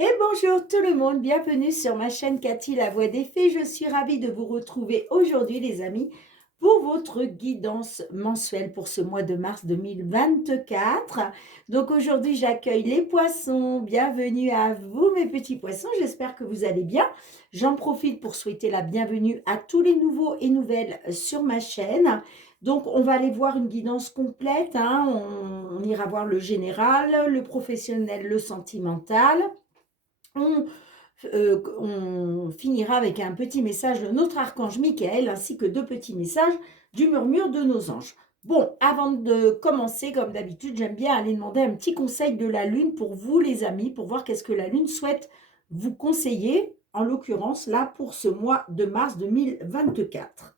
Et bonjour tout le monde, bienvenue sur ma chaîne Cathy la voix des fées. Je suis ravie de vous retrouver aujourd'hui les amis pour votre guidance mensuelle pour ce mois de mars 2024. Donc aujourd'hui j'accueille les poissons, bienvenue à vous mes petits poissons, j'espère que vous allez bien. J'en profite pour souhaiter la bienvenue à tous les nouveaux et nouvelles sur ma chaîne. Donc on va aller voir une guidance complète, hein. On ira voir le général, le professionnel, le sentimental. On finira avec un petit message de notre archange Michael ainsi que deux petits messages du murmure de nos anges. Bon, avant de commencer, comme d'habitude, j'aime bien aller demander un petit conseil de la Lune pour vous les amis, pour voir qu'est-ce que la Lune souhaite vous conseiller, en l'occurrence là pour ce mois de mars 2024.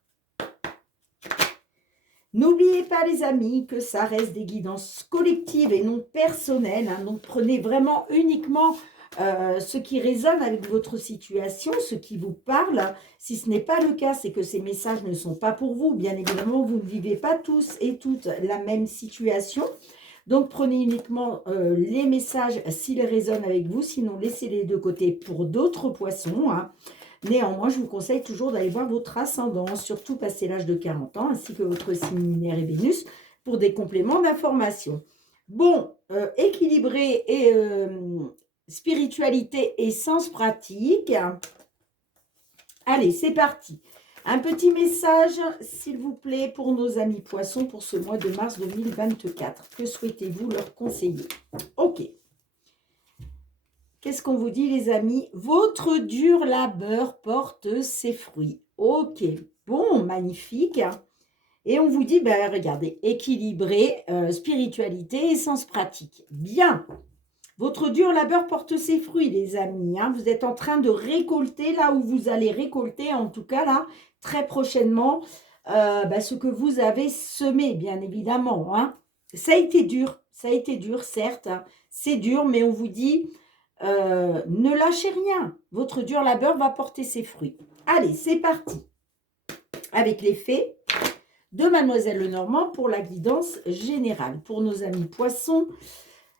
N'oubliez pas les amis que ça reste des guidances collectives et non personnelles, hein, donc prenez vraiment uniquement ce qui résonne avec votre situation, ce qui vous parle. Si ce n'est pas le cas, c'est que ces messages ne sont pas pour vous. Bien évidemment, vous ne vivez pas tous et toutes la même situation. Donc, prenez uniquement les messages s'ils résonnent avec vous. Sinon, laissez-les de côté pour d'autres poissons, hein. Néanmoins, je vous conseille toujours d'aller voir votre ascendant, surtout passé l'âge de 40 ans, ainsi que votre signe lunaire et Vénus, pour des compléments d'information. Bon, équilibré et spiritualité et sens pratique. Allez, c'est parti. Un petit message, s'il vous plaît, pour nos amis poissons pour ce mois de mars 2024. Que souhaitez-vous leur conseiller? Ok. Qu'est-ce qu'on vous dit, les amis? Votre dur labeur porte ses fruits. Ok, bon, magnifique. Et on vous dit, ben, regardez, équilibré, spiritualité et sens pratique. Bien. Votre dur labeur porte ses fruits, les amis, hein. Vous êtes en train de récolter là où vous allez récolter, en tout cas là, très prochainement, ben, ce que vous avez semé, bien évidemment, hein. Ça a été dur, certes, hein. C'est dur, mais on vous dit, ne lâchez rien. Votre dur labeur va porter ses fruits. Allez, c'est parti. Avec les fées de Mademoiselle Lenormand pour la guidance générale. Pour nos amis poissons,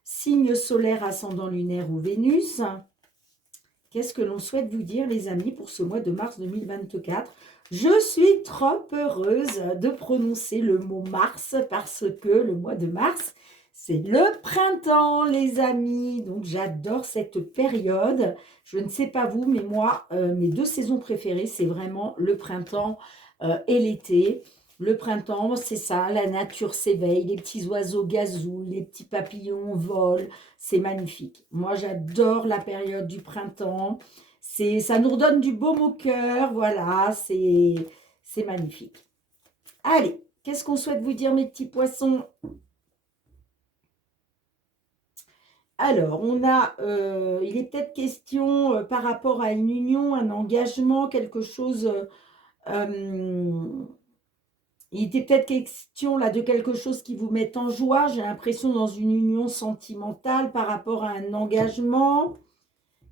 signe solaire, ascendant lunaire ou Vénus. Qu'est-ce que l'on souhaite vous dire, les amis, pour ce mois de mars 2024? Je suis trop heureuse de prononcer le mot mars parce que le mois de mars, c'est le printemps, les amis. Donc, j'adore cette période. Je ne sais pas vous, mais moi, mes deux saisons préférées, c'est vraiment le printemps et l'été. Le printemps, c'est ça, la nature s'éveille, les petits oiseaux gazouillent, les petits papillons volent. C'est magnifique. Moi, j'adore la période du printemps. Ça nous redonne du baume au cœur. Voilà, c'est magnifique. Allez, qu'est-ce qu'on souhaite vous dire, mes petits poissons? Alors, il est peut-être question par rapport à une union, un engagement, quelque chose. Il était peut-être question là de quelque chose qui vous met en joie. J'ai l'impression dans une union sentimentale par rapport à un engagement.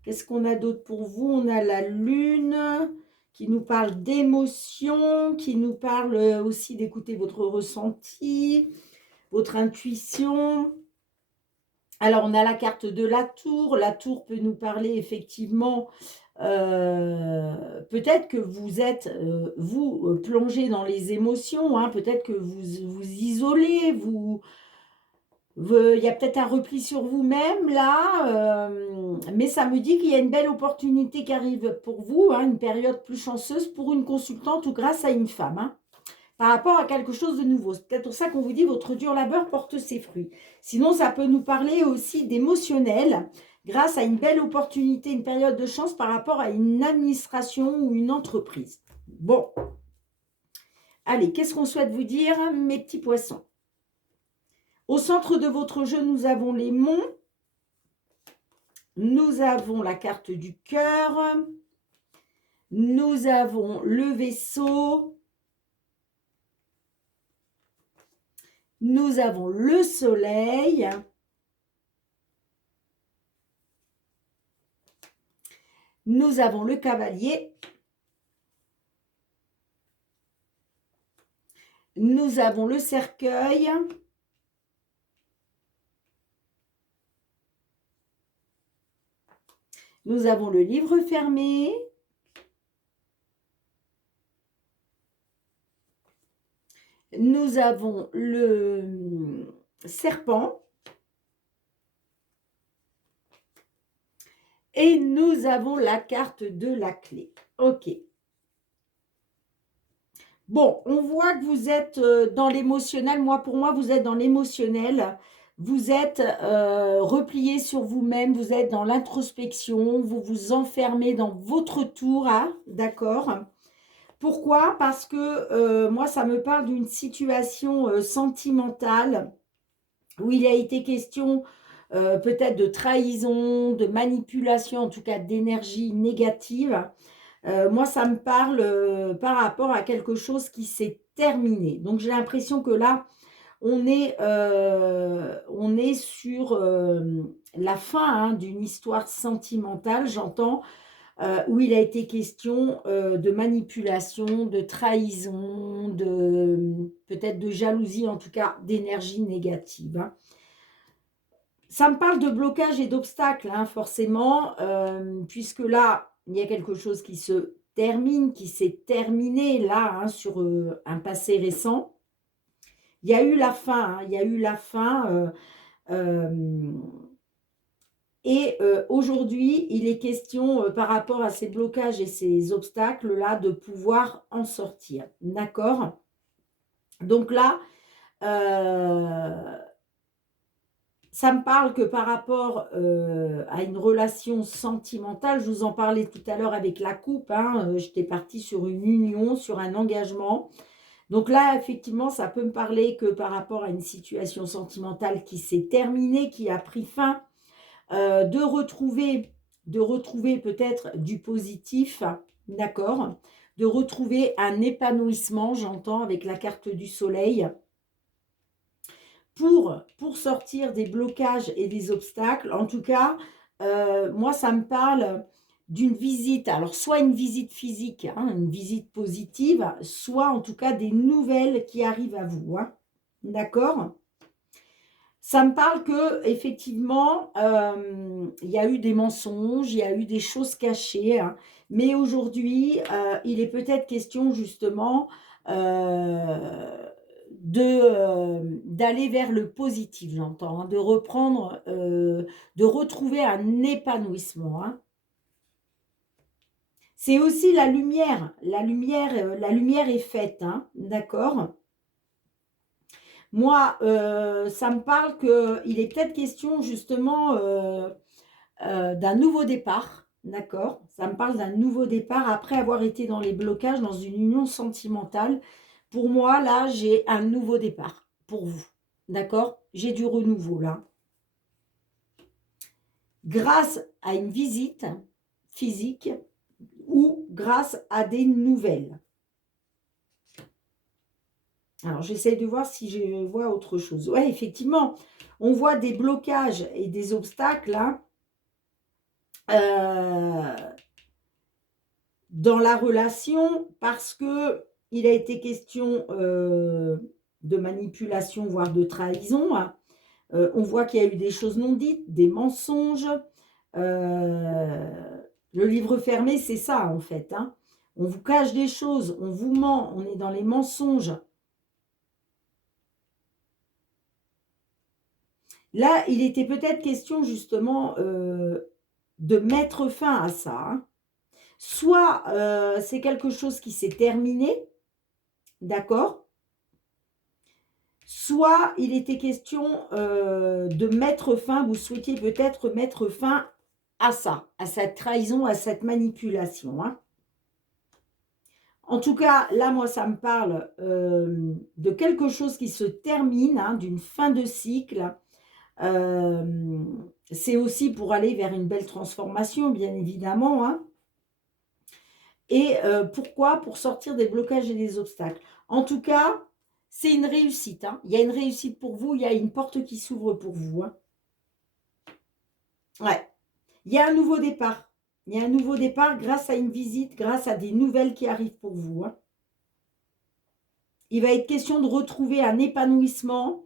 Qu'est-ce qu'on a d'autre pour vous? On a la lune qui nous parle d'émotion, qui nous parle aussi d'écouter votre ressenti, votre intuition. Alors, on a la carte de la tour. La tour peut nous parler effectivement, peut-être que vous êtes, vous, plongé dans les émotions, hein, peut-être que vous vous isolez, il y a peut-être un repli sur vous-même là, mais ça me dit qu'il y a une belle opportunité qui arrive pour vous, hein, une période plus chanceuse pour une consultante ou grâce à une femme, hein, par rapport à quelque chose de nouveau. C'est peut-être pour ça qu'on vous dit votre dur labeur porte ses fruits. Sinon, ça peut nous parler aussi d'émotionnel, grâce à une belle opportunité, une période de chance par rapport à une administration ou une entreprise. Bon, allez, qu'est-ce qu'on souhaite vous dire, mes petits poissons? Au centre de votre jeu, nous avons les monts. Nous avons la carte du cœur. Nous avons le vaisseau. Nous avons le soleil. Nous avons le cavalier. Nous avons le cercueil. Nous avons le livre fermé. Nous avons le serpent. Et nous avons la carte de la clé. Ok. Bon, on voit que vous êtes dans l'émotionnel. Pour moi, vous êtes dans l'émotionnel. Vous êtes replié sur vous-même. Vous êtes dans l'introspection. Vous vous enfermez dans votre tour. Hein, d'accord? Pourquoi? Parce que moi, ça me parle d'une situation sentimentale où il a été question peut-être de trahison, de manipulation, en tout cas d'énergie négative. Moi, ça me parle par rapport à quelque chose qui s'est terminé. Donc, j'ai l'impression que là, on est sur la fin hein, d'une histoire sentimentale, j'entends, où il a été question de manipulation, de trahison, peut-être de jalousie, en tout cas d'énergie négative. Hein. Ça me parle de blocage et d'obstacles, hein, forcément, puisque là, il y a quelque chose qui se termine, qui s'est terminé là, hein, sur un passé récent. Il y a eu la fin, hein, il y a eu la fin. Et aujourd'hui, il est question, par rapport à ces blocages et ces obstacles-là, de pouvoir en sortir. D'accord? Donc là, ça me parle que par rapport à une relation sentimentale, je vous en parlais tout à l'heure avec la coupe, hein, j'étais partie sur une union, sur un engagement. Donc là, effectivement, ça peut me parler que par rapport à une situation sentimentale qui s'est terminée, qui a pris fin, de retrouver peut-être du positif, d'accord, de retrouver un épanouissement, j'entends, avec la carte du soleil, pour sortir des blocages et des obstacles. En tout cas, moi, ça me parle d'une visite, alors soit une visite physique, hein, une visite positive, soit en tout cas des nouvelles qui arrivent à vous, hein, d'accord? Ça me parle que effectivement, il y a eu des mensonges, il y a eu des choses cachées, hein, mais aujourd'hui, il est peut-être question justement d'aller vers le positif, j'entends, hein, de reprendre, de retrouver un épanouissement. Hein. C'est aussi la lumière. La lumière est faite, hein, d'accord? Moi, ça me parle qu'il est peut-être question justement d'un nouveau départ, d'accord? Ça me parle d'un nouveau départ après avoir été dans les blocages, dans une union sentimentale. Pour moi, là, j'ai un nouveau départ pour vous, d'accord? J'ai du renouveau là. Grâce à une visite physique ou grâce à des nouvelles. Alors, j'essaie de voir si je vois autre chose. Ouais, effectivement, on voit des blocages et des obstacles là, dans la relation parce que il a été question de manipulation, voire de trahison. Hein. On voit qu'il y a eu des choses non dites, des mensonges. Le livre fermé, c'est ça en fait. Hein. On vous cache des choses, on vous ment, on est dans les mensonges. Là, il était peut-être question justement de mettre fin à ça. Hein. Soit c'est quelque chose qui s'est terminé, d'accord? Soit il était question de mettre fin, vous souhaitiez peut-être mettre fin à ça, à cette trahison, à cette manipulation. Hein. En tout cas, là, moi, ça me parle de quelque chose qui se termine, hein, d'une fin de cycle. C'est aussi pour aller vers une belle transformation, bien évidemment. Hein. Et pourquoi? Pour sortir des blocages et des obstacles. En tout cas, c'est une réussite. Hein. Il y a une réussite pour vous, il y a une porte qui s'ouvre pour vous. Hein. Ouais. Il y a un nouveau départ. Il y a un nouveau départ grâce à une visite, grâce à des nouvelles qui arrivent pour vous. Hein. Il va être question de retrouver un épanouissement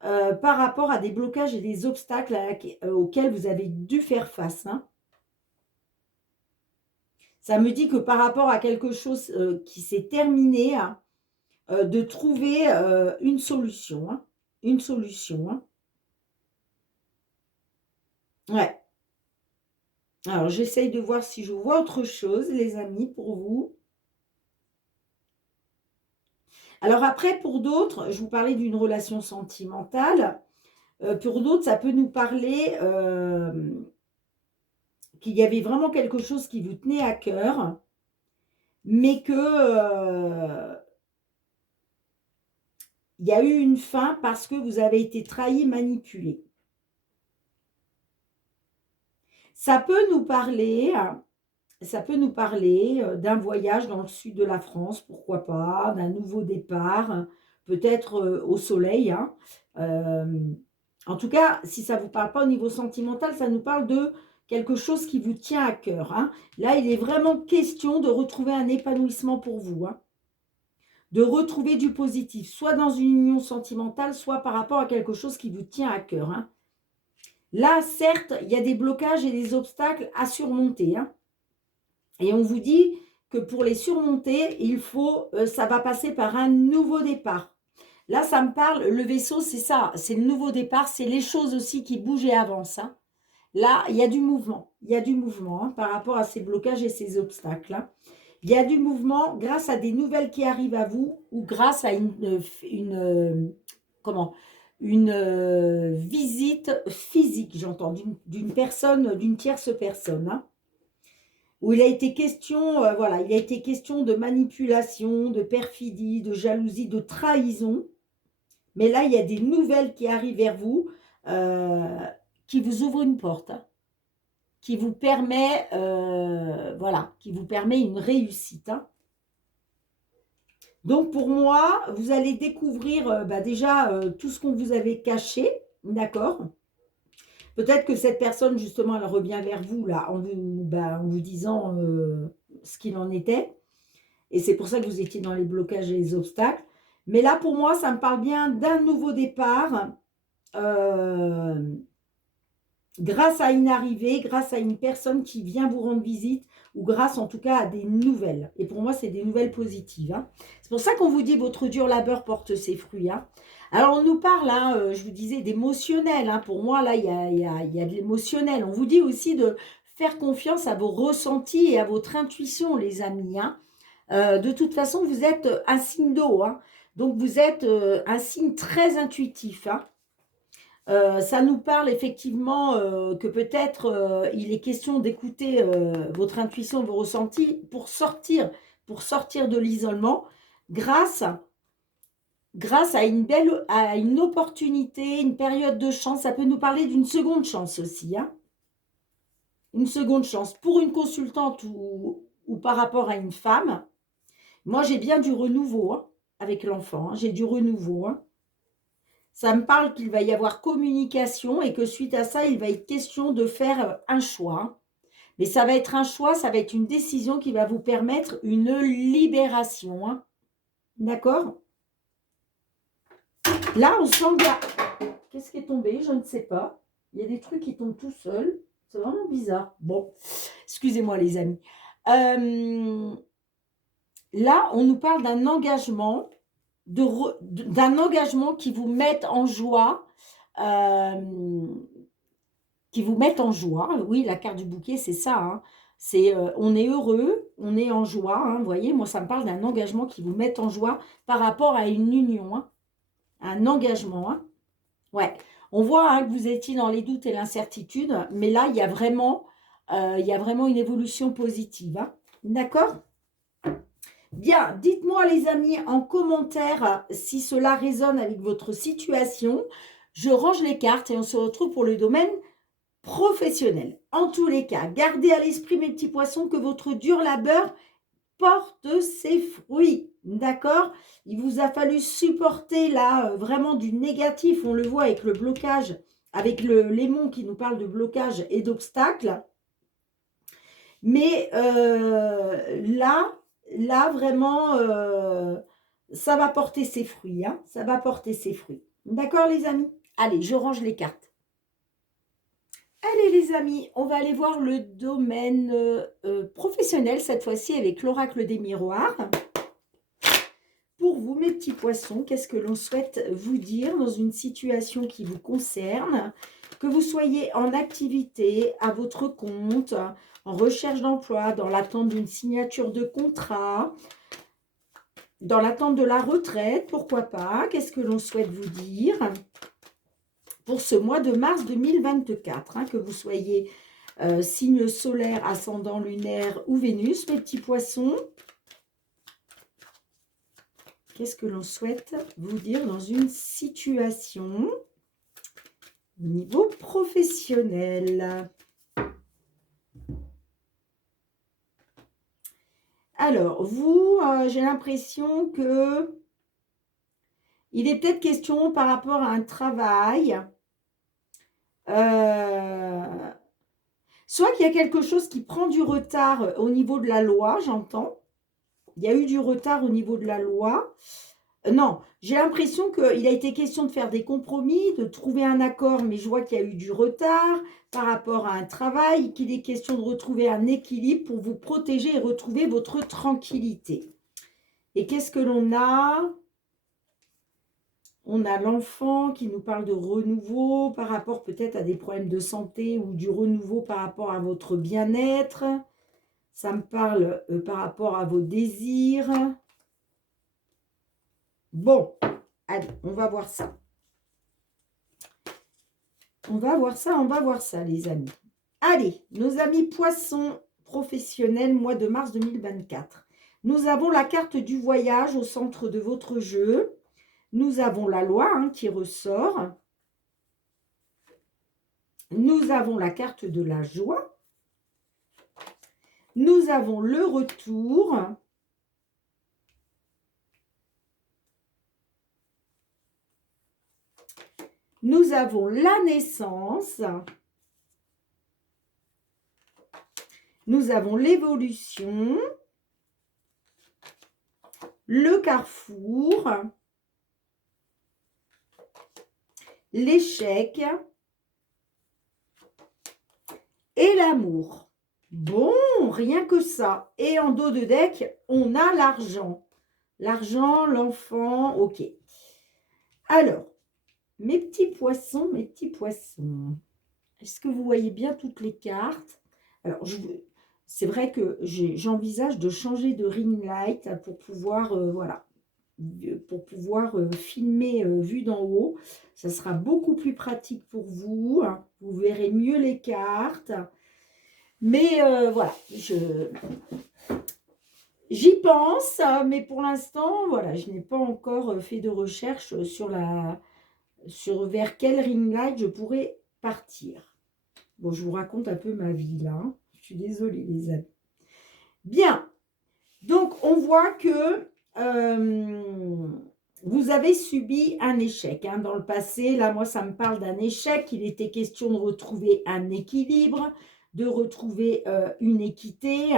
par rapport à des blocages et des obstacles auxquels vous avez dû faire face. Hein. Ça me dit que par rapport à quelque chose qui s'est terminé, hein, de trouver une solution. Hein, une solution. Hein. Ouais. Alors, j'essaye de voir si je vois autre chose, les amis, pour vous. Alors après, pour d'autres, je vous parlais d'une relation sentimentale. Pour d'autres, ça peut nous parler qu'il y avait vraiment quelque chose qui vous tenait à cœur, mais que il y a eu une fin parce que vous avez été trahi, manipulé. Ça peut nous parler, d'un voyage dans le sud de la France, pourquoi pas, d'un nouveau départ, peut-être au soleil. Hein. En tout cas, si ça ne vous parle pas au niveau sentimental, ça nous parle de quelque chose qui vous tient à cœur. Hein. Là, il est vraiment question de retrouver un épanouissement pour vous. Hein. De retrouver du positif, soit dans une union sentimentale, soit par rapport à quelque chose qui vous tient à cœur. Hein. Là, certes, il y a des blocages et des obstacles à surmonter. Hein. Et on vous dit que pour les surmonter, ça va passer par un nouveau départ. Là, ça me parle, le vaisseau, c'est ça, c'est le nouveau départ, c'est les choses aussi qui bougent et avancent. Hein. Là, il y a du mouvement, hein, par rapport à ces blocages et ces obstacles. Hein. Il y a du mouvement grâce à des nouvelles qui arrivent à vous ou grâce à une visite physique, j'entends, d'une personne, d'une tierce personne. Hein, où il a été question, il a été question de manipulation, de perfidie, de jalousie, de trahison. Mais là, il y a des nouvelles qui arrivent vers vous, qui vous ouvrent une porte. Hein, qui vous permet, qui vous permet une réussite. Hein. Donc pour moi, vous allez découvrir déjà tout ce qu'on vous avait caché, d'accord? Peut-être que cette personne, justement, elle revient vers vous là en vous disant ce qu'il en était. Et c'est pour ça que vous étiez dans les blocages et les obstacles. Mais là, pour moi, ça me parle bien d'un nouveau départ. Grâce à une arrivée, grâce à une personne qui vient vous rendre visite, ou grâce en tout cas à des nouvelles. Et pour moi, c'est des nouvelles positives. Hein. C'est pour ça qu'on vous dit votre dur labeur porte ses fruits. Hein. Alors, on nous parle, hein, je vous disais, d'émotionnel. Hein. Pour moi, là, il y a de l'émotionnel. On vous dit aussi de faire confiance à vos ressentis et à votre intuition, les amis. Hein. De toute façon, vous êtes un signe d'eau. Hein. Donc, vous êtes un signe très intuitif. Hein. Ça nous parle effectivement que peut-être il est question d'écouter votre intuition, vos ressentis pour sortir de l'isolement grâce à une opportunité, une période de chance. Ça peut nous parler d'une seconde chance aussi. Hein. Une seconde chance pour une consultante ou par rapport à une femme. Moi, j'ai bien du renouveau hein, avec l'enfant. Hein. J'ai du renouveau. Hein. Ça me parle qu'il va y avoir communication et que suite à ça, il va être question de faire un choix. Mais ça va être un choix, ça va être une décision qui va vous permettre une libération. Hein. D'accord? Là, on sent que... Qu'est-ce qui est tombé? Je ne sais pas. Il y a des trucs qui tombent tout seuls. C'est vraiment bizarre. Bon, excusez-moi les amis. Là, on nous parle d'un engagement d'un engagement qui vous mette en joie, Oui, la carte du bouquet, c'est ça. Hein. C'est on est heureux, on est en joie. Hein, vous voyez, moi, ça me parle d'un engagement qui vous mette en joie par rapport à une union, hein, un engagement. Hein. Ouais, on voit hein, que vous étiez dans les doutes et l'incertitude, mais là, il y a vraiment une évolution positive. Hein. D'accord? Bien, dites-moi les amis en commentaire si cela résonne avec votre situation. Je range les cartes et on se retrouve pour le domaine professionnel. En tous les cas, gardez à l'esprit mes petits poissons que votre dur labeur porte ses fruits. D'accord? Il vous a fallu supporter là vraiment du négatif. On le voit avec le blocage, avec le lémon qui nous parle de blocage et d'obstacles. Mais là, vraiment, ça va porter ses fruits. Hein, ça va porter ses fruits. D'accord, les amis? Allez, je range les cartes. Allez les amis, on va aller voir le domaine professionnel cette fois-ci avec l'oracle des miroirs. Pour vous, mes petits poissons, qu'est-ce que l'on souhaite vous dire dans une situation qui vous concerne? Que vous soyez en activité, à votre compte, en recherche d'emploi, dans l'attente d'une signature de contrat, dans l'attente de la retraite, pourquoi pas? Qu'est-ce que l'on souhaite vous dire pour ce mois de mars 2024, hein, que vous soyez signe solaire, ascendant lunaire ou Vénus, mes petits poissons? Qu'est-ce que l'on souhaite vous dire dans une situation au niveau professionnel? Alors, vous, j'ai l'impression que il est peut-être question par rapport à un travail, soit qu'il y a quelque chose qui prend du retard au niveau de la loi, j'entends. Il y a eu du retard au niveau de la loi. Non, j'ai l'impression qu'il a été question de faire des compromis, de trouver un accord, mais je vois qu'il y a eu du retard par rapport à un travail, qu'il est question de retrouver un équilibre pour vous protéger et retrouver votre tranquillité. Et qu'est-ce que l'on a? On a l'enfant qui nous parle de renouveau par rapport peut-être à des problèmes de santé ou du renouveau par rapport à votre bien-être. Ça me parle par rapport à vos désirs. Bon, allez, on va voir ça. On va voir ça, les amis. Allez, nos amis poissons professionnels, mois de mars 2024. Nous avons la carte du voyage au centre de votre jeu. Nous avons la loi qui ressort. Nous avons la carte de la joie. Nous avons le retour. Nous avons la naissance. Nous avons l'évolution. Le carrefour. L'échec. Et l'amour. Bon, rien que ça. Et en dos de deck, on a l'argent. L'argent, l'enfant, ok. Alors, mes petits poissons, est-ce que vous voyez bien toutes les cartes? Alors, c'est vrai que j'envisage de changer de ring light pour pouvoir, voilà, pour pouvoir filmer vue d'en haut. Ça sera beaucoup plus pratique pour vous. Vous verrez mieux les cartes. Mais voilà, j'y pense, mais pour l'instant, voilà, je n'ai pas encore fait de recherche sur vers quel ring light je pourrais partir. Bon, je vous raconte un peu ma vie là. Je suis désolée, les amis. Bien. Donc, on voit que vous avez subi un échec dans le passé. Là, moi, ça me parle d'un échec. Il était question de retrouver un équilibre, de retrouver une équité.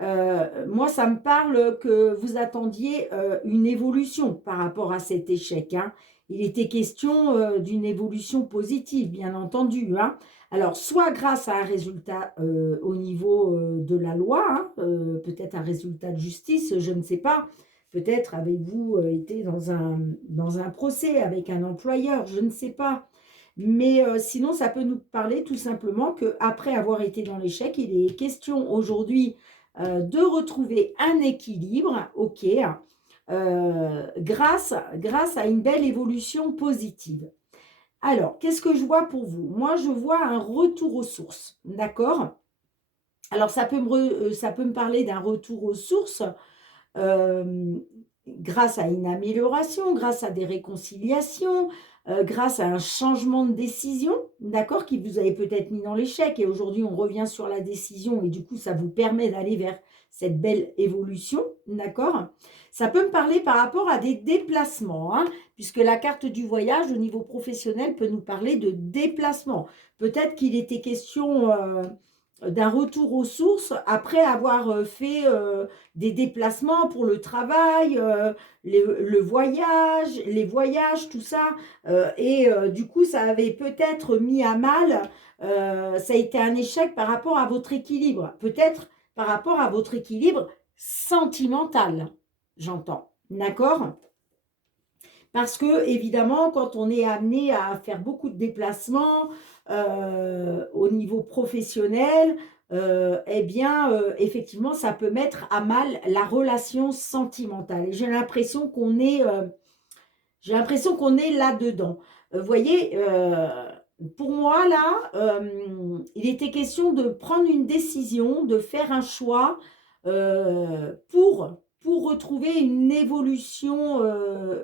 Moi, ça me parle que vous attendiez une évolution par rapport à cet échec. Il était question d'une évolution positive, bien entendu. Alors, soit grâce à un résultat au niveau de la loi, peut-être un résultat de justice, je ne sais pas. Peut-être avez-vous été dans un procès avec un employeur, je ne sais pas. Mais sinon, ça peut nous parler tout simplement qu'après avoir été dans l'échec, il est question aujourd'hui de retrouver un équilibre, ok, grâce à une belle évolution positive. Alors, qu'est-ce que je vois pour vous? Moi, je vois un retour aux sources, d'accord? Alors, ça peut me parler d'un retour aux sources grâce à une amélioration, grâce à des réconciliations, grâce à un changement de décision, d'accord, qui vous avez peut-être mis dans l'échec et aujourd'hui on revient sur la décision et du coup ça vous permet d'aller vers cette belle évolution, d'accord. Ça peut me parler par rapport à des déplacements, puisque la carte du voyage au niveau professionnel peut nous parler de déplacement. Peut-être qu'il était question d'un retour aux sources après avoir fait des déplacements pour le travail, le voyage, les voyages, tout ça. Du coup, ça avait peut-être mis à mal, ça a été un échec par rapport à votre équilibre. Peut-être par rapport à votre équilibre sentimental, j'entends. D'accord? Parce que, évidemment, quand on est amené à faire beaucoup de déplacements au niveau professionnel, eh bien, effectivement, ça peut mettre à mal la relation sentimentale. Et j'ai l'impression qu'on est là-dedans. Vous voyez, pour moi, là, il était question de prendre une décision, de faire un choix pour retrouver une évolution,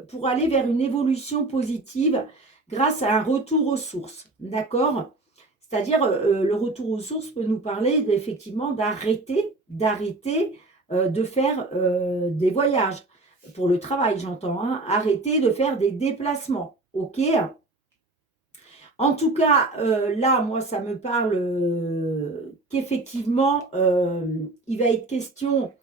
pour aller vers une évolution positive grâce à un retour aux sources. D'accord? C'est-à-dire, le retour aux sources peut nous parler effectivement d'arrêter de faire des voyages pour le travail, j'entends, hein, arrêter de faire des déplacements, ok? En tout cas, là, moi, ça me parle qu'effectivement, il va être question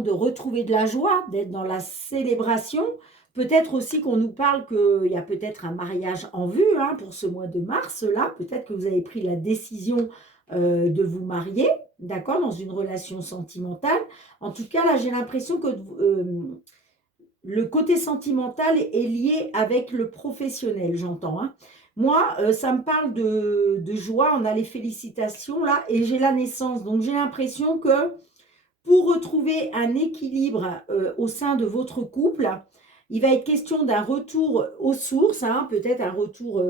de retrouver de la joie, d'être dans la célébration. Peut-être aussi qu'on nous parle qu'il y a peut-être un mariage en vue hein, pour ce mois de mars, là. Peut-être que vous avez pris la décision de vous marier, d'accord, dans une relation sentimentale. En tout cas, là, j'ai l'impression que le côté sentimental est lié avec le professionnel, j'entends. Hein. Moi, ça me parle de joie, on a les félicitations là, et j'ai la naissance. Donc j'ai l'impression que pour retrouver un équilibre au sein de votre couple, il va être question d'un retour aux sources, hein, peut-être un retour,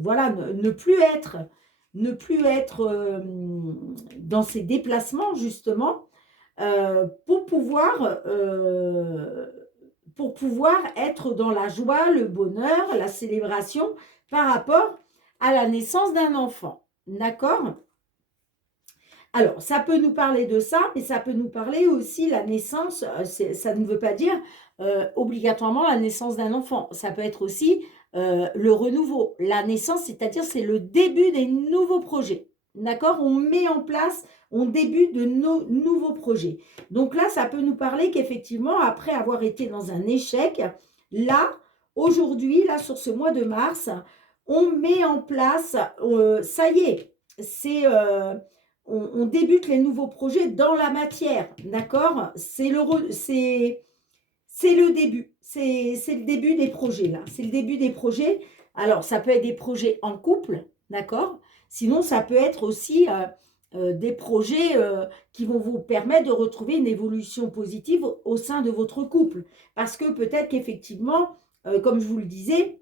voilà, ne plus être dans ces déplacements justement, pour pour pouvoir être dans la joie, le bonheur, la célébration par rapport à la naissance d'un enfant. D'accord? Alors, ça peut nous parler de ça, mais ça peut nous parler aussi la naissance, ça ne veut pas dire obligatoirement la naissance d'un enfant. Ça peut être aussi le renouveau. La naissance, c'est-à-dire c'est le début des nouveaux projets. D'accord? On met en place, on débute de nos nouveaux projets. Donc là, ça peut nous parler qu'effectivement, après avoir été dans un échec, là, aujourd'hui, là, sur ce mois de mars, on met en place, ça y est, c'est... on débute les nouveaux projets dans la matière, d'accord? C'est le début, c'est le début des projets là, c'est le début des projets. Alors, ça peut être des projets en couple, d'accord? Sinon, ça peut être aussi des projets qui vont vous permettre de retrouver une évolution positive au sein de votre couple. Parce que peut-être qu'effectivement, comme je vous le disais,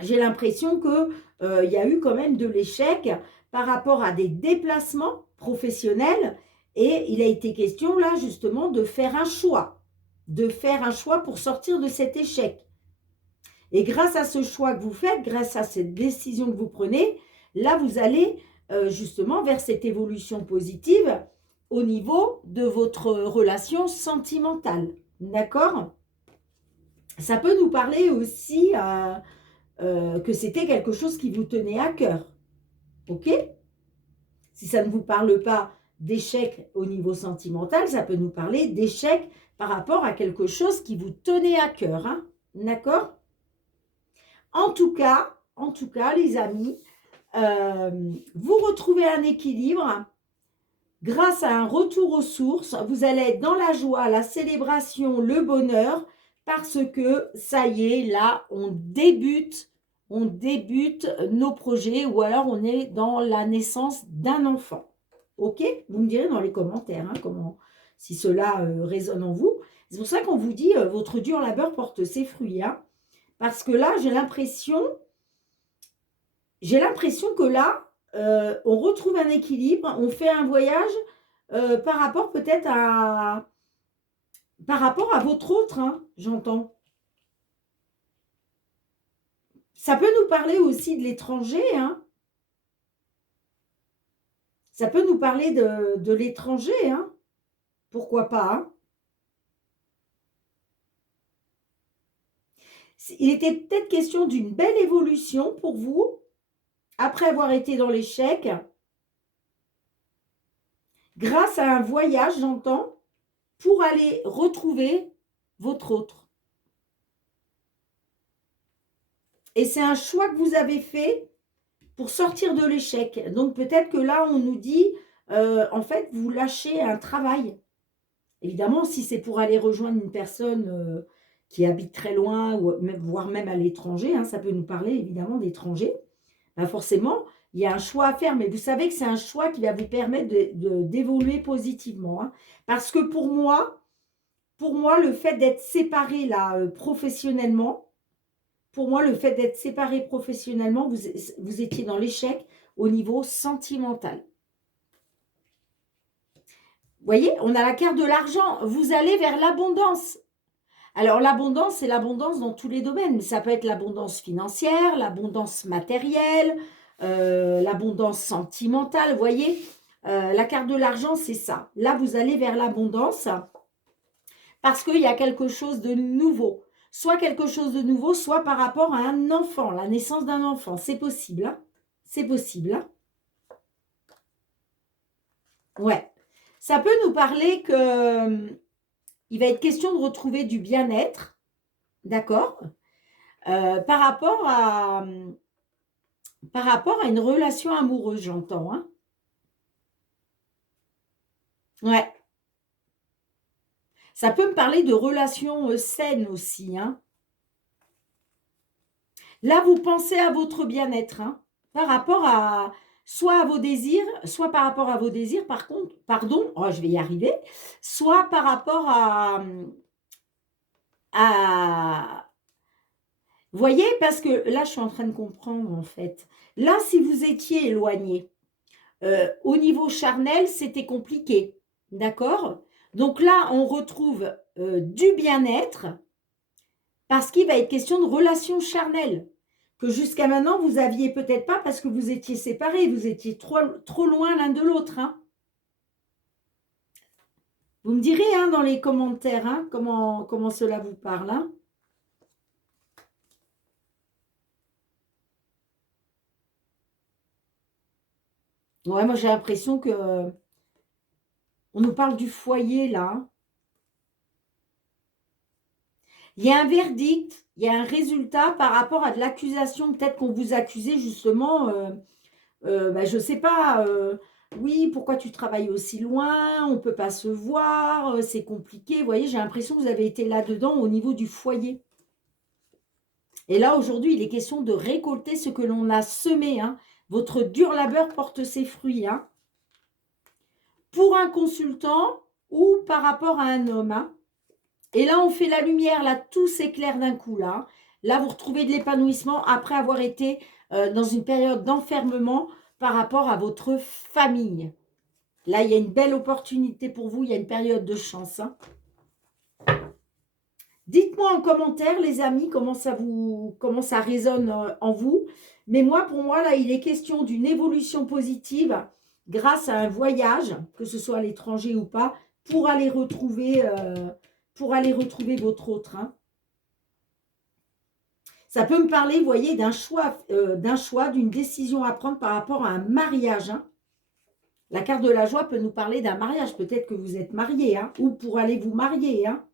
j'ai l'impression qu'il y a eu quand même de l'échec par rapport à des déplacements professionnels et il a été question là justement de faire un choix pour sortir de cet échec. Et grâce à ce choix que vous faites, grâce à cette décision que vous prenez, là vous allez justement vers cette évolution positive au niveau de votre relation sentimentale. D'accord? Ça peut nous parler aussi que c'était quelque chose qui vous tenait à cœur. OK? Si ça ne vous parle pas d'échec au niveau sentimental, ça peut nous parler d'échec par rapport à quelque chose qui vous tenait à cœur. Hein? D'accord? En tout cas, les amis, vous retrouvez un équilibre grâce à un retour aux sources. Vous allez être dans la joie, la célébration, le bonheur, parce que ça y est, là, on débute nos projets ou alors on est dans la naissance d'un enfant. Ok? Vous me direz dans les commentaires hein, si cela résonne en vous. C'est pour ça qu'on vous dit votre dur labeur porte ses fruits. Hein, parce que là, j'ai l'impression que là, on retrouve un équilibre, on fait un voyage par rapport peut-être par rapport à votre autre, hein, j'entends. Ça peut nous parler aussi de l'étranger, hein. Ça peut nous parler de l'étranger, hein. Pourquoi pas, hein. Il était peut-être question d'une belle évolution pour vous, après avoir été dans l'échec. grâce à un voyage, j'entends, pour aller retrouver votre autre. Et c'est un choix que vous avez fait pour sortir de l'échec. Donc peut-être que là, on nous dit, en fait, vous lâchez un travail. Évidemment, si c'est pour aller rejoindre une personne qui habite très loin, ou même, voire même à l'étranger, hein, ça peut nous parler évidemment d'étrangers, ben forcément, il y a un choix à faire. Mais vous savez que c'est un choix qui va vous permettre d'évoluer positivement. Hein. Parce que pour moi, le fait d'être séparé là, professionnellement, pour moi, le fait d'être séparé professionnellement, vous étiez dans l'échec au niveau sentimental. Vous voyez, on a la carte de l'argent. Vous allez vers l'abondance. Alors, l'abondance, c'est l'abondance dans tous les domaines. Mais ça peut être l'abondance financière, l'abondance matérielle, l'abondance sentimentale. Vous voyez, la carte de l'argent, c'est ça. Là, vous allez vers l'abondance parce qu'il y a quelque chose de nouveau. Soit quelque chose de nouveau, soit par rapport à un enfant, la naissance d'un enfant. C'est possible. Hein, c'est possible. Hein. Ouais. Ça peut nous parler que il va être question de retrouver du bien-être, d'accord, par rapport à une relation amoureuse, j'entends. Hein. Ouais. Ça peut me parler de relations saines aussi. Hein. Là, vous pensez à votre bien-être, hein, par rapport à soit à vos désirs, soit par rapport à vos désirs, par contre, pardon, oh, je vais y arriver, soit par rapport à vous voyez, parce que là, je suis en train de comprendre en fait. Là, si vous étiez éloigné, au niveau charnel, c'était compliqué, d'accord? Donc là, on retrouve du bien-être parce qu'il va être question de relations charnelles que jusqu'à maintenant, vous aviez peut-être pas parce que vous étiez séparés, vous étiez trop loin l'un de l'autre. Hein. Vous me direz hein, dans les commentaires hein, comment cela vous parle. Hein. Ouais, moi j'ai l'impression que on nous parle du foyer là. Hein. Il y a un verdict, il y a un résultat par rapport à de l'accusation. Peut-être qu'on vous accusait justement, bah, je ne sais pas, oui, pourquoi tu travailles aussi loin, on ne peut pas se voir, c'est compliqué. Vous voyez, j'ai l'impression que vous avez été là-dedans au niveau du foyer. Et là, aujourd'hui, il est question de récolter ce que l'on a semé. Hein. Votre dur labeur porte ses fruits. Hein. Pour un consultant ou par rapport à un homme. Hein. Et là, on fait la lumière, là, tout s'éclaire d'un coup, là. Là, vous retrouvez de l'épanouissement après avoir été dans une période d'enfermement par rapport à votre famille. Là, il y a une belle opportunité pour vous, il y a une période de chance. Hein. Dites-moi en commentaire, les amis, comment ça résonne en vous. Mais moi, pour moi, là, il est question d'une évolution positive grâce à un voyage, que ce soit à l'étranger ou pas, pour aller retrouver votre autre. Hein. Ça peut me parler, vous voyez, d'un choix, d'une décision à prendre par rapport à un mariage. Hein. La carte de la joie peut nous parler d'un mariage. Peut-être que vous êtes marié, hein, ou pour aller vous marier, hein,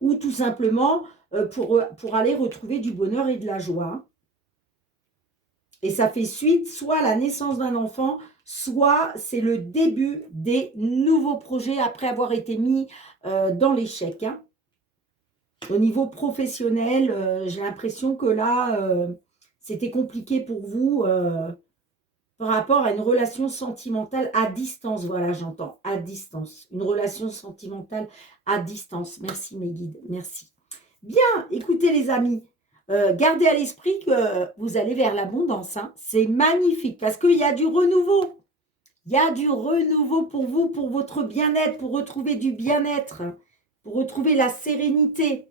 ou tout simplement pour aller retrouver du bonheur et de la joie. Hein. Et ça fait suite soit à la naissance d'un enfant, soit c'est le début des nouveaux projets après avoir été mis dans l'échec. Hein. Au niveau professionnel, j'ai l'impression que là, c'était compliqué pour vous par rapport à une relation sentimentale à distance. Voilà, j'entends, à distance. Une relation sentimentale à distance. Merci mes guides, merci. Bien, écoutez les amis, gardez à l'esprit que vous allez vers l'abondance. Hein. C'est magnifique parce qu'il y a du renouveau. Il y a du renouveau pour vous, pour votre bien-être, pour retrouver du bien-être, pour retrouver la sérénité.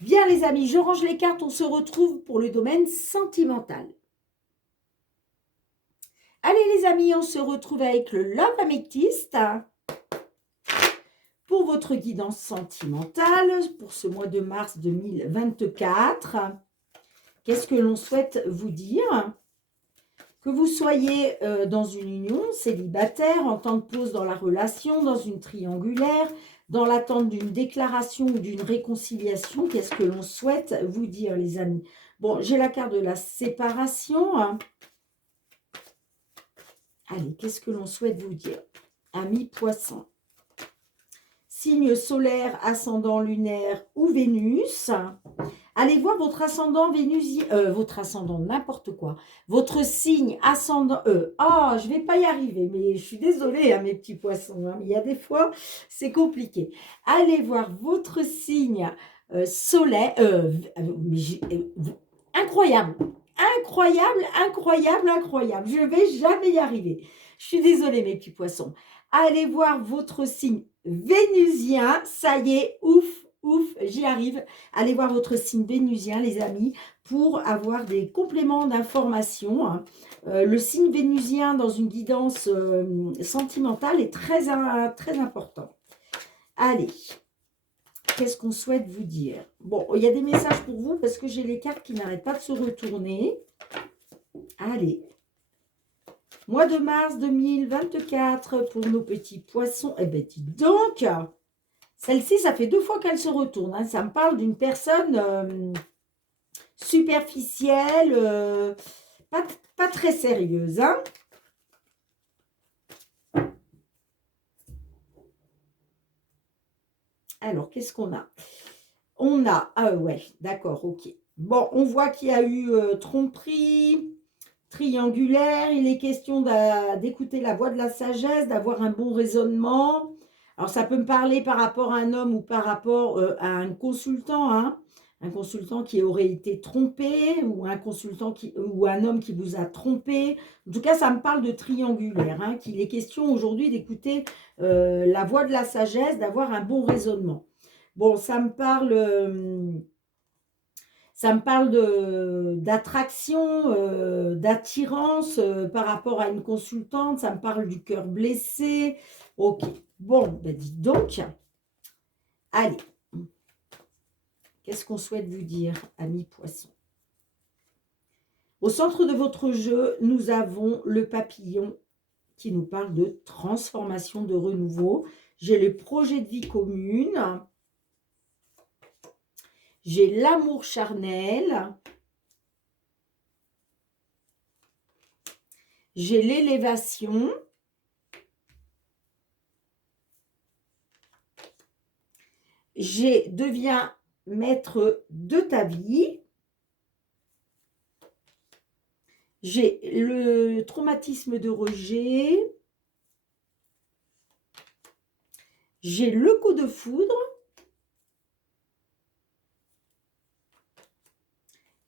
Bien les amis, je range les cartes, on se retrouve pour le domaine sentimental. Allez les amis, on se retrouve avec le Love Améthyste pour votre guidance sentimentale pour ce mois de mars 2024. Qu'est-ce que l'on souhaite vous dire Que vous soyez dans une union, célibataire, en temps de pause dans la relation, dans une triangulaire, dans l'attente d'une déclaration ou d'une réconciliation, qu'est-ce que l'on souhaite vous dire, les amis? Bon, j'ai la carte de la séparation, hein. Allez, qu'est-ce que l'on souhaite vous dire? Amis poissons. Signe solaire, ascendant lunaire ou Vénus. Allez voir votre ascendant vénusien, votre ascendant, n'importe quoi. Votre signe ascendant, je vais pas y arriver, mais je suis désolée, hein, mes petits poissons, hein, mais il y a des fois, c'est compliqué. Allez voir votre signe solaire, incroyable, incroyable, incroyable, incroyable. Je vais jamais y arriver. Je suis désolée, mes petits poissons. Allez voir votre signe vénusien, ça y est, ouf, ouf, j'y arrive. Allez voir votre signe vénusien, les amis, pour avoir des compléments d'information, hein. Le signe vénusien dans une guidance sentimentale est très important. Allez, qu'est-ce qu'on souhaite vous dire? Bon, il y a des messages pour vous parce que j'ai les cartes qui n'arrêtent pas de se retourner. Allez. Mois de mars 2024 pour nos petits poissons. Eh bien, dis donc, celle-ci, ça fait 2 fois qu'elle se retourne, hein. Ça me parle d'une personne superficielle, pas très sérieuse, hein. Alors, qu'est-ce qu'on a? On a, ouais, d'accord, ok. Bon, on voit qu'il y a eu tromperie, triangulaire. Il est question d'écouter la voix de la sagesse, d'avoir un bon raisonnement. Alors, ça peut me parler par rapport à un homme ou par rapport à un consultant, hein. Un consultant qui aurait été trompé ou un consultant ou un homme qui vous a trompé. En tout cas, ça me parle de triangulaire, hein, qu'il est question aujourd'hui d'écouter la voix de la sagesse, d'avoir un bon raisonnement. Bon, ça me parle d'attraction, d'attirance par rapport à une consultante. Ça me parle du cœur blessé. Ok, bon, ben dites donc. Allez, qu'est-ce qu'on souhaite vous dire, amis poissons? Au centre de votre jeu, nous avons le papillon qui nous parle de transformation, de renouveau. J'ai le projet de vie commune. J'ai l'amour charnel. J'ai l'élévation. J'ai deviens maître de ta vie. J'ai le traumatisme de rejet. J'ai le coup de foudre.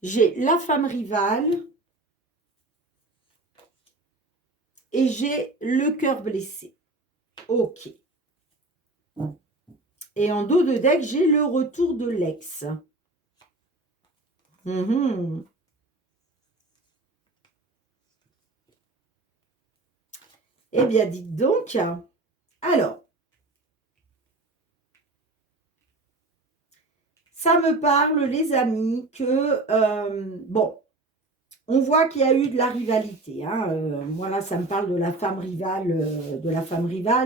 J'ai la femme rivale. Et j'ai le cœur blessé. Ok. Et en dos de deck, j'ai le retour de l'ex. Eh bien, dites donc. Alors, ça me parle, les amis, que, bon, on voit qu'il y a eu de la rivalité, hein. Voilà, ça me parle de la femme rivale,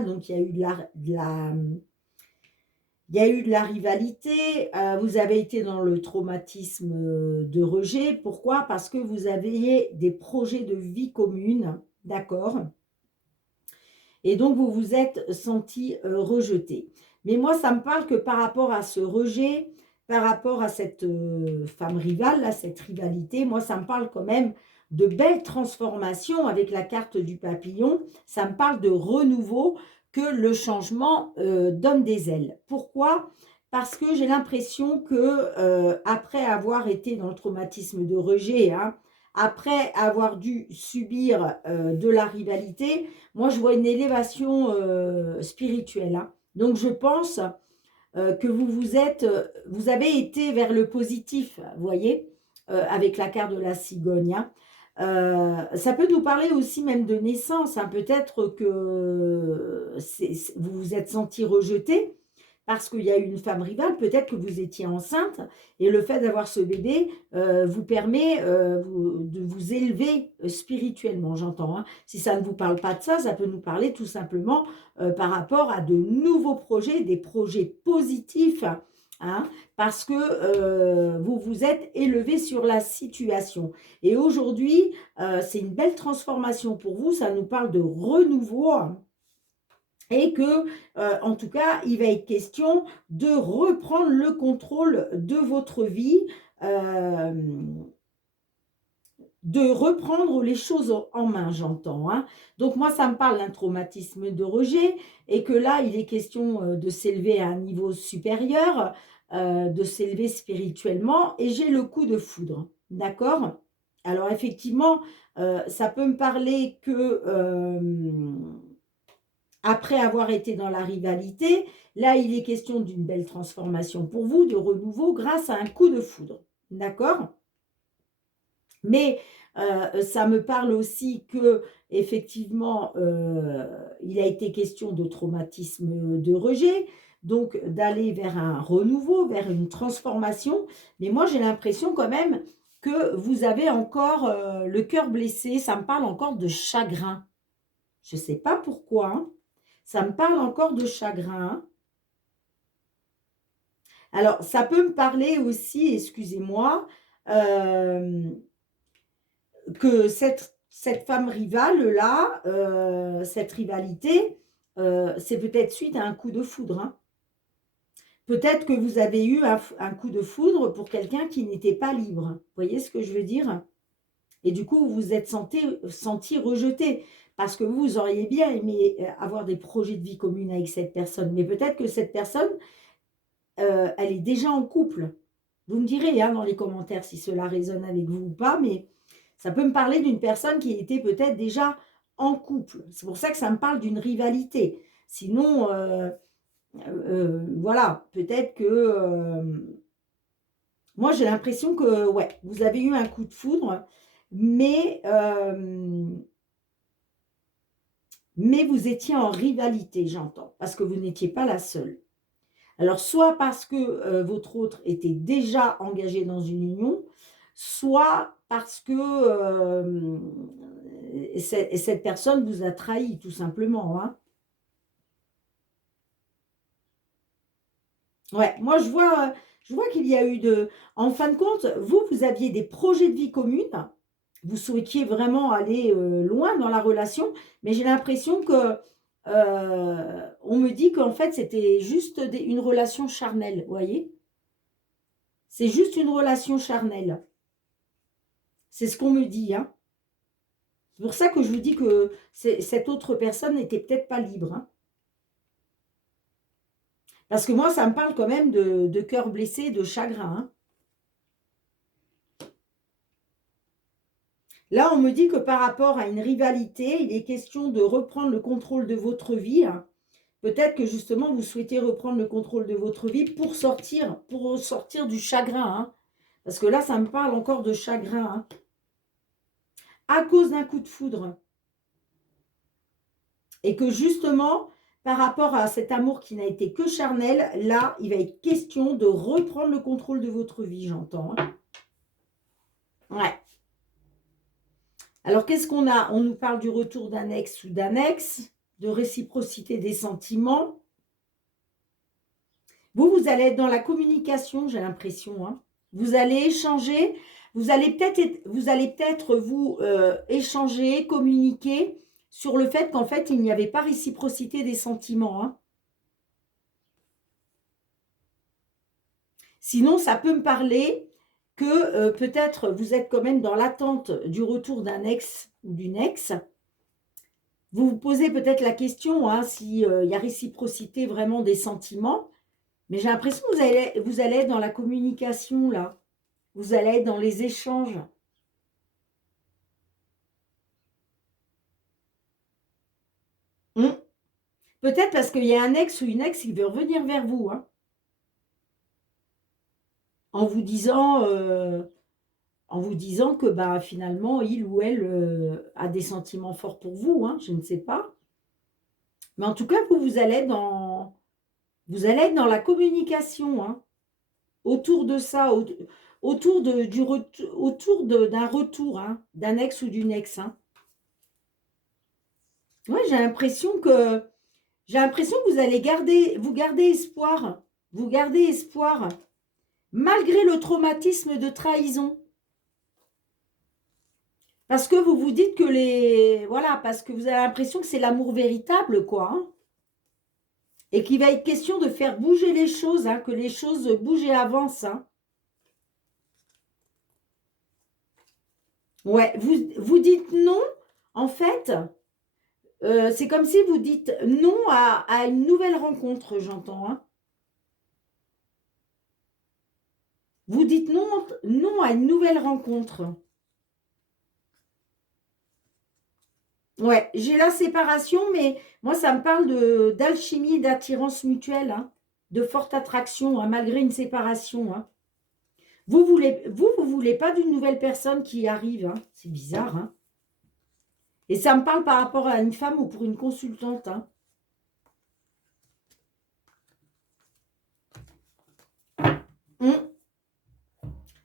donc il y a eu il y a eu de la rivalité. Vous avez été dans le traumatisme de rejet. Pourquoi? Parce que vous aviez des projets de vie commune, d'accord? Et donc, vous vous êtes senti rejeté. Mais moi, ça me parle que par rapport à ce rejet, par rapport à cette femme rivale, là, cette rivalité, moi, ça me parle quand même de belles transformations avec la carte du papillon. Ça me parle de renouveau, que le changement donne des ailes. Pourquoi? Parce que j'ai l'impression que après avoir été dans le traumatisme de rejet, hein, après avoir dû subir de la rivalité, moi je vois une élévation spirituelle, hein. Donc je pense que vous avez été vers le positif, vous voyez, avec la carte de la cigogne, hein. Ça peut nous parler aussi même de naissance, hein. Peut-être que vous vous êtes senti rejeté parce qu'il y a eu une femme rivale, peut-être que vous étiez enceinte, et le fait d'avoir ce bébé vous permet de vous élever spirituellement, j'entends. Hein. Si ça ne vous parle pas de ça, ça peut nous parler tout simplement par rapport à de nouveaux projets, des projets positifs, hein, parce que vous vous êtes élevé sur la situation. Et aujourd'hui, c'est une belle transformation pour vous, ça nous parle de renouveau, hein, et que, en tout cas, il va être question de reprendre le contrôle de votre vie, de reprendre les choses en main, j'entends. Hein. Donc moi, ça me parle d'un traumatisme de rejet et que là, il est question de s'élever à un niveau supérieur, de s'élever spirituellement et j'ai le coup de foudre. D'accord? Alors effectivement, ça peut me parler que après avoir été dans la rivalité, là, il est question d'une belle transformation pour vous, de renouveau, grâce à un coup de foudre. D'accord? Mais ça me parle aussi que effectivement, il a été question de traumatisme de rejet, donc d'aller vers un renouveau, vers une transformation. Mais moi, j'ai l'impression quand même que vous avez encore le cœur blessé. Ça me parle encore de chagrin. Je ne sais pas pourquoi, hein. Ça me parle encore de chagrin. Alors, ça peut me parler aussi, excusez-moi, que cette femme rivale-là, cette rivalité, c'est peut-être suite à un coup de foudre. Hein. Peut-être que vous avez eu un coup de foudre pour quelqu'un qui n'était pas libre. Vous voyez ce que je veux dire? Et du coup, vous vous êtes senti rejeté. Parce que vous auriez bien aimé avoir des projets de vie communs avec cette personne. Mais peut-être que cette personne, elle est déjà en couple. Vous me direz hein, dans les commentaires si cela résonne avec vous ou pas, mais ça peut me parler d'une personne qui était peut-être déjà en couple. C'est pour ça que ça me parle d'une rivalité. Sinon, voilà, peut-être que... moi, j'ai l'impression que, ouais, vous avez eu un coup de foudre, mais vous étiez en rivalité, j'entends, parce que vous n'étiez pas la seule. Alors, soit parce que votre autre était déjà engagé dans une union, soit parce que cette personne vous a trahi, tout simplement. Hein. Ouais, moi, je vois qu'il y a eu de... En fin de compte, vous aviez des projets de vie communes. Vous souhaitiez vraiment aller loin dans la relation, mais j'ai l'impression que on me dit qu'en fait, c'était juste une relation charnelle, vous voyez? C'est juste une relation charnelle. C'est ce qu'on me dit, hein. C'est pour ça que je vous dis que cette autre personne n'était peut-être pas libre. Hein. Parce que moi, ça me parle quand même de cœur blessé, de chagrin. Hein. Là, on me dit que par rapport à une rivalité, il est question de reprendre le contrôle de votre vie. Hein. Peut-être que justement, vous souhaitez reprendre le contrôle de votre vie pour sortir du chagrin. Hein. Parce que là, ça me parle encore de chagrin. Hein. À cause d'un coup de foudre. Et que justement, par rapport à cet amour qui n'a été que charnel, là, il va être question de reprendre le contrôle de votre vie, j'entends. Hein. Ouais. Alors, qu'est-ce qu'on a? On nous parle du retour d'un ex ou d'un ex, de réciprocité des sentiments. Vous allez être dans la communication, j'ai l'impression. Hein. Vous allez échanger, vous allez peut-être vous échanger, communiquer sur le fait qu'en fait, il n'y avait pas réciprocité des sentiments. Hein. Sinon, ça peut me parler que peut-être vous êtes quand même dans l'attente du retour d'un ex ou d'une ex. Vous vous posez peut-être la question hein, s'il y a réciprocité vraiment des sentiments. Mais j'ai l'impression que vous allez être dans la communication, là. Vous allez être dans les échanges. Peut-être parce qu'il y a un ex ou une ex qui veut revenir vers vous. Hein, en vous disant... que bah, finalement, il ou elle a des sentiments forts pour vous, hein, je ne sais pas. Mais en tout cas, vous allez Vous allez être dans la communication, hein, autour de ça, autour d'un retour, hein, d'un ex ou d'une ex. Hein. Ouais, j'ai l'impression que vous gardez espoir. Vous gardez espoir malgré le traumatisme de trahison. Parce que vous vous dites que voilà, parce que vous avez l'impression que c'est l'amour véritable, quoi. Hein, et qu'il va être question de faire bouger les choses, hein, que les choses bougent et avancent. Hein. Ouais, vous dites non, en fait, c'est comme si vous dites non à une nouvelle rencontre, j'entends. Hein. Vous dites non, non à une nouvelle rencontre. Ouais, j'ai la séparation, mais moi, ça me parle d'alchimie et d'attirance mutuelle, hein, de forte attraction, hein, malgré une séparation. Hein. Vous voulez pas d'une nouvelle personne qui arrive. Hein. C'est bizarre. Hein. Et ça me parle par rapport à une femme ou pour une consultante. Hein.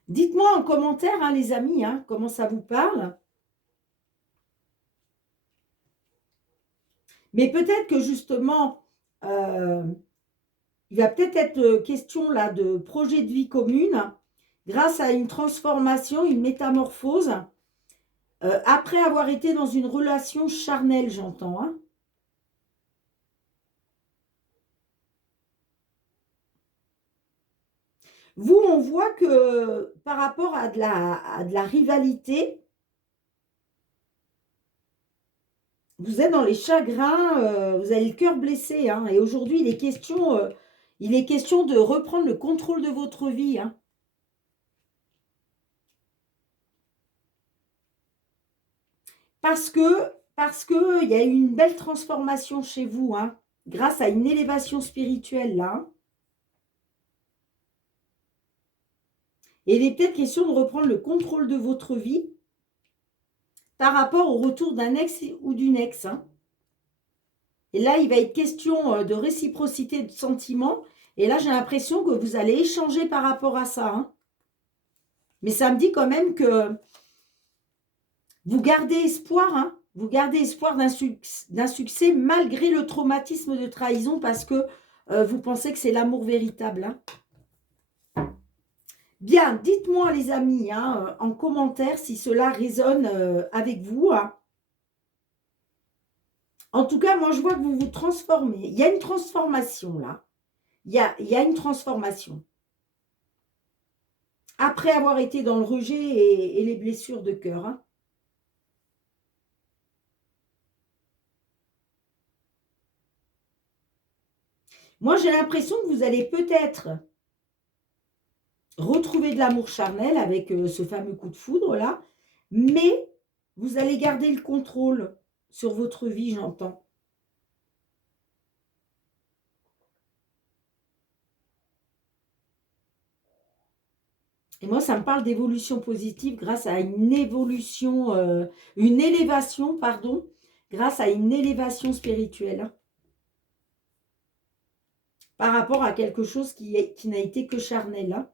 Dites-moi en commentaire, hein, les amis, hein, comment ça vous parle. Mais peut-être que justement, il va peut-être être question là de projet de vie commune grâce à une transformation, une métamorphose, après avoir été dans une relation charnelle, j'entends. Hein. Vous, on voit que par rapport à de la rivalité, vous êtes dans les chagrins, vous avez le cœur blessé. Hein, et aujourd'hui, il est question de reprendre le contrôle de votre vie. Hein. Parce que il y a eu une belle transformation chez vous, hein, grâce à une élévation spirituelle là. Hein. Et il est peut-être question de reprendre le contrôle de votre vie par rapport au retour d'un ex ou d'une ex. Hein. Et là, il va être question de réciprocité de sentiments. Et là, j'ai l'impression que vous allez échanger par rapport à ça. Hein. Mais ça me dit quand même que vous gardez espoir. Hein. Vous gardez espoir d'un succès malgré le traumatisme de trahison parce que vous pensez que c'est l'amour véritable. Hein. Bien, dites-moi les amis, hein, en commentaire si cela résonne avec vous. Hein. En tout cas, moi je vois que vous vous transformez. Il y a une transformation là. Il y a une transformation. Après avoir été dans le rejet et les blessures de cœur. Hein. Moi j'ai l'impression que vous allez peut-être retrouver de l'amour charnel avec ce fameux coup de foudre là, mais vous allez garder le contrôle sur votre vie, j'entends. Et moi, ça me parle d'évolution positive grâce à une élévation, pardon, grâce à une élévation spirituelle. Hein, par rapport à quelque chose qui n'a été que charnel. Hein.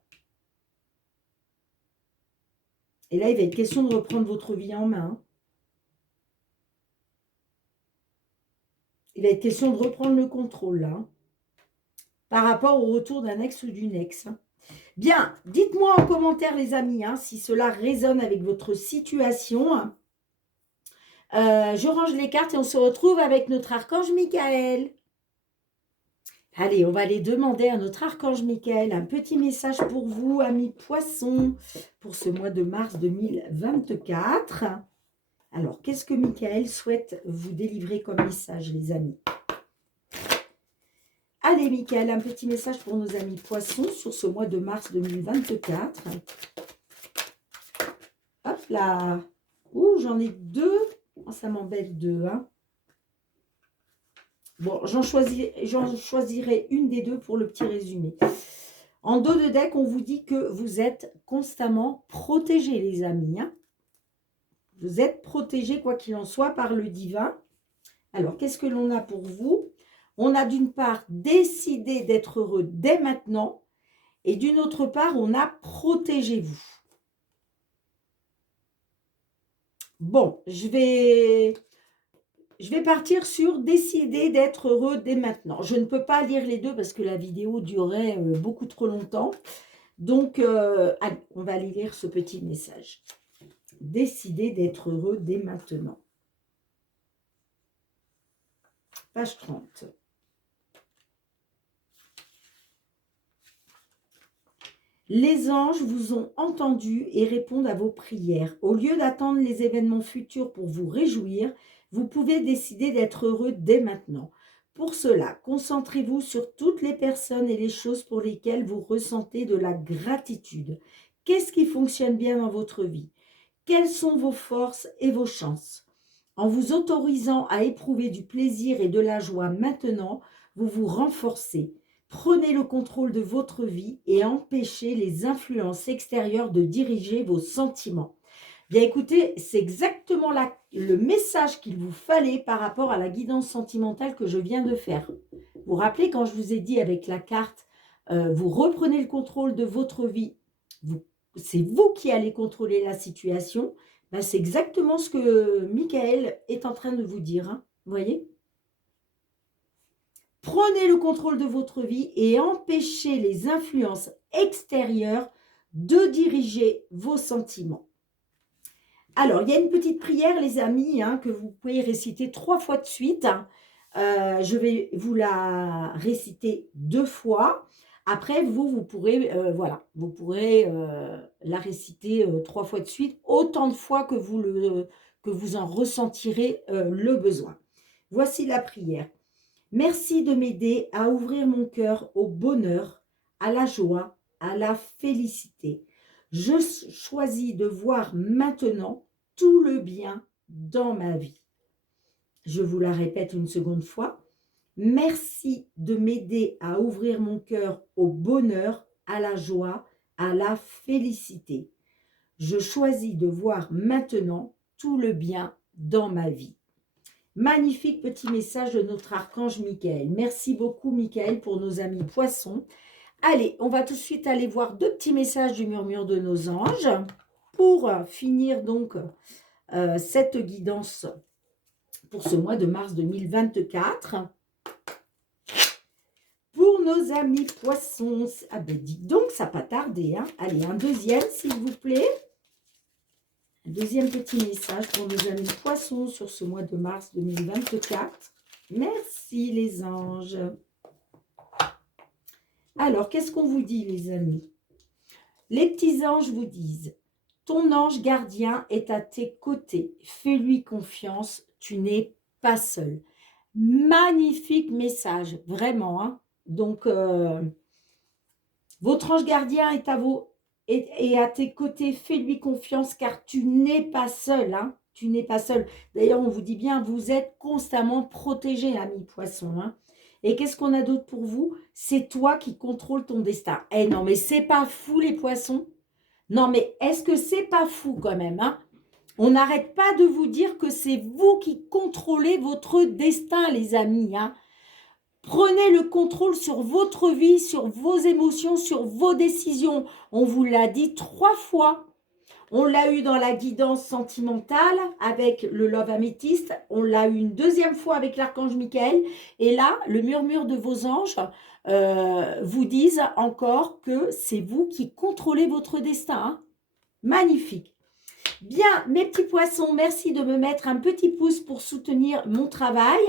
Et là, il va être question de reprendre votre vie en main. Hein. Il va être question de reprendre le contrôle, là. Hein, par rapport au retour d'un ex ou d'une ex. Hein. Bien, dites-moi en commentaire, les amis, hein, si cela résonne avec votre situation. Je range les cartes et on se retrouve avec notre archange Michael. Allez, on va aller demander à notre archange Michael un petit message pour vous, amis poissons, pour ce mois de mars 2024. Alors, qu'est-ce que Michael souhaite vous délivrer comme message, les amis? Allez, Michael, un petit message pour nos amis poissons sur ce mois de mars 2024. Hop là. Ouh, j'en ai deux. Oh, ça m'embête deux, hein. Bon, j'en choisirai une des deux pour le petit résumé. En dos de deck, on vous dit que vous êtes constamment protégés, les amis. Hein. Vous êtes protégés, quoi qu'il en soit, par le divin. Alors, qu'est-ce que l'on a pour vous? On a d'une part décidé d'être heureux dès maintenant et d'une autre part, on a protégez-vous. Bon, je vais partir sur décider d'être heureux dès maintenant. Je ne peux pas lire les deux parce que la vidéo durerait beaucoup trop longtemps. Donc, allez, on va aller lire ce petit message. Décider d'être heureux dès maintenant. Page 30. Les anges vous ont entendu et répondent à vos prières. Au lieu d'attendre les événements futurs pour vous réjouir, vous pouvez décider d'être heureux dès maintenant. Pour cela, concentrez-vous sur toutes les personnes et les choses pour lesquelles vous ressentez de la gratitude. Qu'est-ce qui fonctionne bien dans votre vie? Quelles sont vos forces et vos chances? En vous autorisant à éprouver du plaisir et de la joie maintenant, vous vous renforcez. Prenez le contrôle de votre vie et empêchez les influences extérieures de diriger vos sentiments. Bien écoutez, c'est exactement le message qu'il vous fallait par rapport à la guidance sentimentale que je viens de faire. Vous vous rappelez quand je vous ai dit avec la carte, vous reprenez le contrôle de votre vie, c'est vous qui allez contrôler la situation. Ben, c'est exactement ce que Michael est en train de vous dire. Hein, vous voyez? Prenez le contrôle de votre vie et empêchez les influences extérieures de diriger vos sentiments. Alors, il y a une petite prière, les amis, hein, que vous pouvez réciter 3 fois de suite. Je vais vous la réciter 2 fois. Après, vous pourrez, voilà, vous pourrez la réciter 3 fois de suite, autant de fois que vous en ressentirez le besoin. Voici la prière. Merci de m'aider à ouvrir mon cœur au bonheur, à la joie, à la félicité. Je choisis de voir maintenant tout le bien dans ma vie. Je vous la répète une seconde fois. Merci de m'aider à ouvrir mon cœur au bonheur, à la joie, à la félicité. Je choisis de voir maintenant tout le bien dans ma vie. Magnifique petit message de notre archange Michael. Merci beaucoup Michael pour nos amis poissons. Allez, on va tout de suite aller voir 2 petits messages du murmure de nos anges pour finir donc cette guidance pour ce mois de mars 2024. Pour nos amis poissons, ah ben dites donc, ça n'a pas tardé. Hein. Allez, un deuxième s'il vous plaît. Un deuxième petit message pour nos amis poissons sur ce mois de mars 2024. Merci les anges. Alors, qu'est-ce qu'on vous dit les amis? Les petits anges vous disent, ton ange gardien est à tes côtés. Fais-lui confiance, tu n'es pas seul. Magnifique message, vraiment. Hein. Donc, votre ange gardien est à tes côtés, fais-lui confiance car tu n'es pas seul. Hein. Tu n'es pas seul. D'ailleurs, on vous dit bien, vous êtes constamment protégé, ami poisson. Hein. Et qu'est-ce qu'on a d'autre pour vous? C'est toi qui contrôles ton destin. Eh non, mais c'est pas fou les poissons. Non, mais est-ce que c'est pas fou quand même? Hein? On n'arrête pas de vous dire que c'est vous qui contrôlez votre destin, les amis. Hein? Prenez le contrôle sur votre vie, sur vos émotions, sur vos décisions. On vous l'a dit 3 fois. On l'a eu dans la guidance sentimentale avec le Love Améthyste. On l'a eu une 2e fois avec l'archange Michael. Et là, le murmure de vos anges vous disent encore que c'est vous qui contrôlez votre destin. Hein. Magnifique. Bien, mes petits poissons, merci de me mettre un petit pouce pour soutenir mon travail.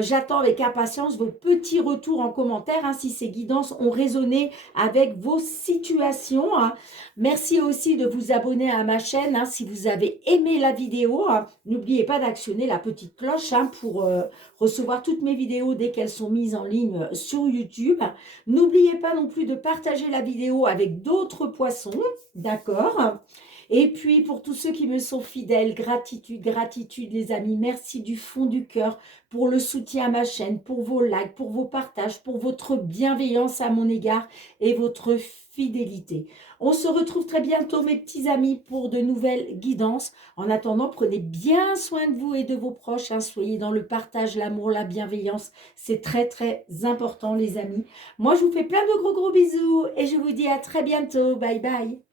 J'attends avec impatience vos petits retours en commentaire, hein, si ces guidances ont résonné avec vos situations. Hein. Merci aussi de vous abonner à ma chaîne, hein, si vous avez aimé la vidéo. Hein. N'oubliez pas d'actionner la petite cloche hein, pour recevoir toutes mes vidéos dès qu'elles sont mises en ligne sur YouTube. N'oubliez pas non plus de partager la vidéo avec d'autres poissons, d'accord ? Et puis, pour tous ceux qui me sont fidèles, gratitude, gratitude, les amis. Merci du fond du cœur pour le soutien à ma chaîne, pour vos likes, pour vos partages, pour votre bienveillance à mon égard et votre fidélité. On se retrouve très bientôt, mes petits amis, pour de nouvelles guidances. En attendant, prenez bien soin de vous et de vos proches, hein. Soyez dans le partage, l'amour, la bienveillance. C'est très, très important, les amis. Moi, je vous fais plein de gros, gros bisous et je vous dis à très bientôt. Bye, bye.